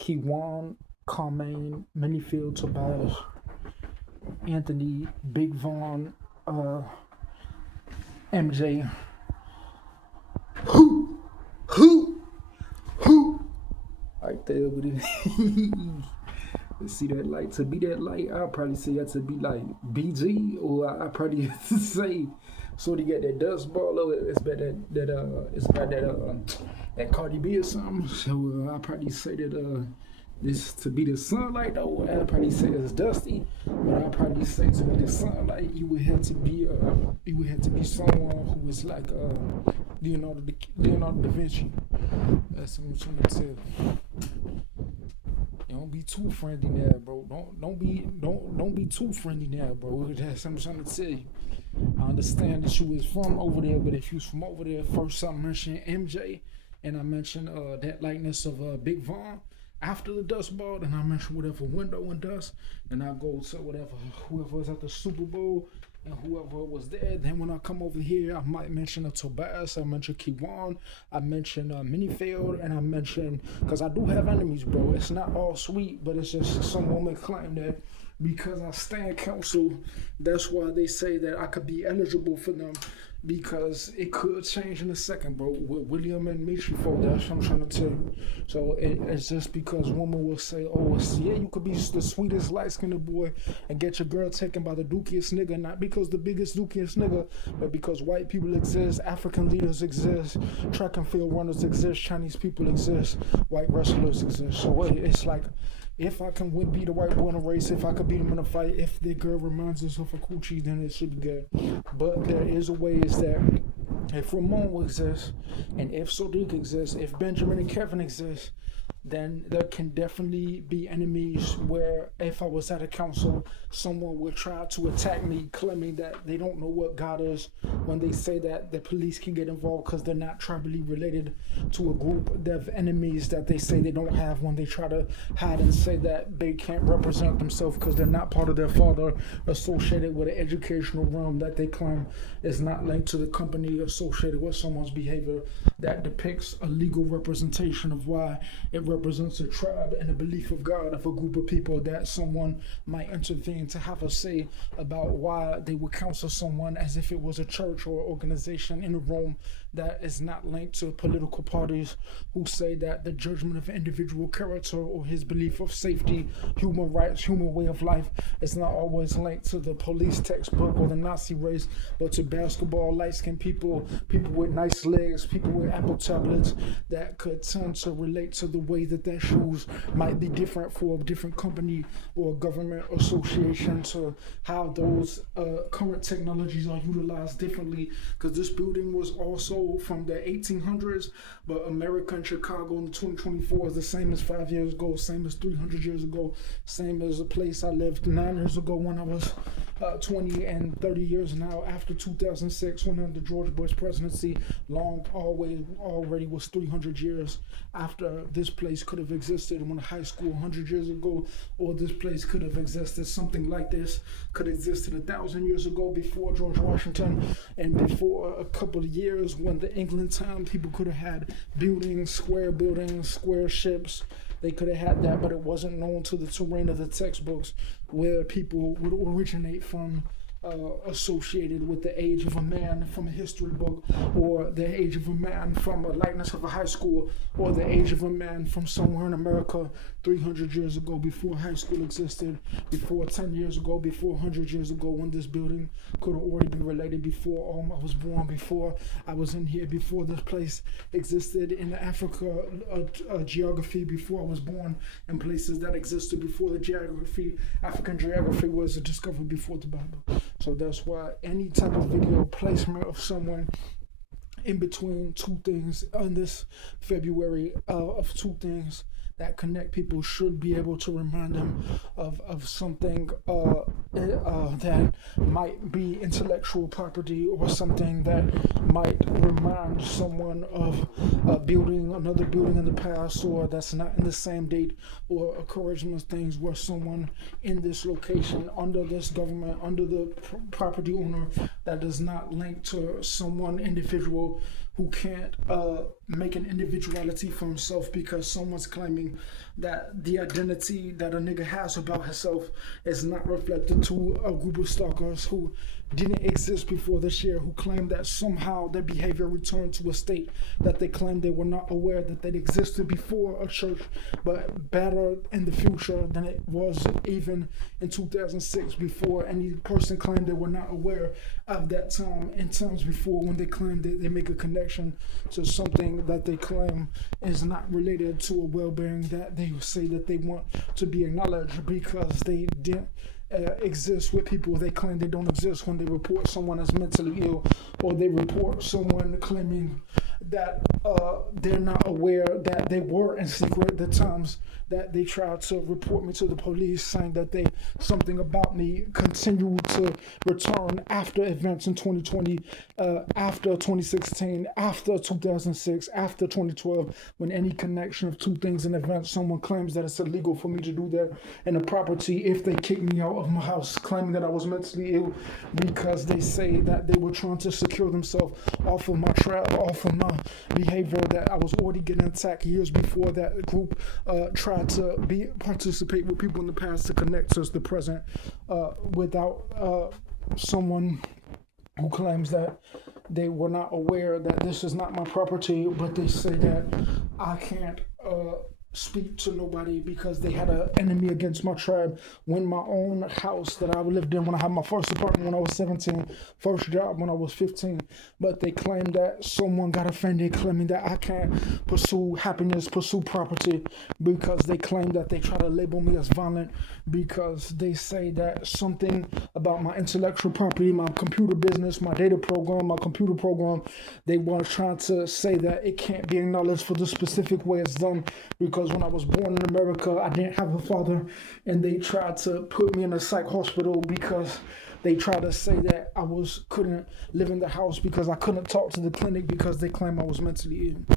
Keywan, Carmaine, Minifield, Tobias, Anthony, Big Von, MJ. Who? Right there with it. Let's see that light. To be that light, I'll probably say that to be like BG, or I probably say so to get that dust ball. Or it's about that Cardi B or something. So I probably say that this to be the sunlight though. I probably say it's dusty, but I probably say to be the sunlight, you would have to be someone who was like Leonardo da Vinci. That's what I'm trying to tell you. Don't be too friendly now, bro. Don't be too friendly now, bro. That's what I'm trying to tell you. I understand that you was from over there, but if you was from over there, first I mentioned MJ, and I mentioned that likeness of Big Von. After the dust ball, then I mention whatever window and dust, and I go to whoever was at the Super Bowl and whoever was there. Then when I come over here, I might mention a Tobias, I mention Keywan, I mention Minifield, and I mention, because I do have enemies, bro. It's not all sweet, but it's just some woman claim that because I stand counsel, that's why they say that I could be eligible for them, because it could change in a second, bro. With William and Mitri folk, that's what I'm trying to tell you. So it's just because women will say, oh, yeah, you could be the sweetest light-skinned boy and get your girl taken by the dookiest nigga, not because the biggest dookiest nigga, but because white people exist, African leaders exist, track and field runners exist, Chinese people exist, white wrestlers exist. So it's like, if I can beat the white boy in a race, if I could beat him in a fight, if the girl reminds us of a coochie, then it should be good. But there is a way is that if Ramon exists, and if Sodiq exists, if Benjamin and Kevin exist, then there can definitely be enemies where if I was at a council, someone would try to attack me, claiming that they don't know what God is, when they say that the police can get involved because they're not tribally related to a group of enemies that they say they don't have, when they try to hide and say that they can't represent themselves because they're not part of their father associated with an educational realm that they claim is not linked to the company associated with someone's behavior that depicts a legal representation of why it represents a tribe and a belief of God of a group of people, that someone might intervene to have a say about why they would counsel someone as if it was a church or organization in a room that is not linked to political parties who say that the judgment of individual character or his belief of safety, human rights, human way of life is not always linked to the police textbook or the Nazi race, but to basketball, light-skinned people, people with nice legs, people with Apple tablets that could tend to relate to the way that their shoes might be different for a different company or government association, to how those current technologies are utilized differently. Because this building was also from the 1800s, but America and Chicago in 2024 is the same as 5 years ago, same as 300 years ago, same as a place I lived 9 years ago when I was 20 and 30 years now after 2006 when under George Bush presidency. Already was 300 years after this place could have existed when high school 100 years ago, or this place could have existed, something like this could have existed 1,000 years ago before George Washington, and before a couple of years when the England time people could have had buildings, square ships. They could have had that, but it wasn't known to the terrain of the textbooks where people would originate from, associated with the age of a man from a history book, or the age of a man from a likeness of a high school, or the age of a man from somewhere in America 300 years ago before high school existed, before 10 years ago, before 100 years ago, when this building could have already been related, before I was born, before I was in here, before this place existed in Africa, geography, before I was born, in places that existed before the geography, African geography was discovered before the Bible. So that's why any type of video placement of someone in between two things on this February, of two things that connect people, should be able to remind them of something that might be intellectual property, or something that might remind someone of another building in the past, or that's not in the same date, or encouragement things where someone in this location, under this government, under the property owner, that does not link to someone individual who can't make an individuality for himself because someone's claiming that the identity that a nigga has about himself is not reflected to a group of stalkers who didn't exist before this year, who claim that somehow their behavior returned to a state that they claimed they were not aware that they existed before a church, but better in the future than it was even in 2006, before any person claimed they were not aware of that time, in times before when they claim that they make a connection to something that they claim is not related to a well-being that they say that they want to be acknowledged because they didn't exist with people they claim they don't exist when they report someone as mentally ill, or they report someone claiming that they're not aware that they were in secret. The times that they tried to report me to the police saying that they something about me continued to return after events in 2020, after 2016, after 2006, after 2012, when any connection of two things in events, someone claims that it's illegal for me to do that in a property if they kick me out of my house, claiming that I was mentally ill because they say that they were trying to secure themselves off of my trap, off of my behavior, that I was already getting attacked years before that group tried to participate with people in the past to connect to the present without someone who claims that they were not aware that this is not my property, but they say that I can't speak to nobody because they had an enemy against my tribe when my own house that I lived in when I had my first apartment when I was 17, first job when I was 15, but they claim that someone got offended claiming that I can't pursue happiness, pursue property, because they claim that they try to label me as violent because they say that something about my intellectual property, my computer business, my data program, my computer program, they were trying to say that it can't be acknowledged for the specific way it's done because when I was born in America, I didn't have a father, and they tried to put me in a psych hospital because they tried to say that couldn't live in the house because I couldn't talk to the clinic because they claim I was mentally ill.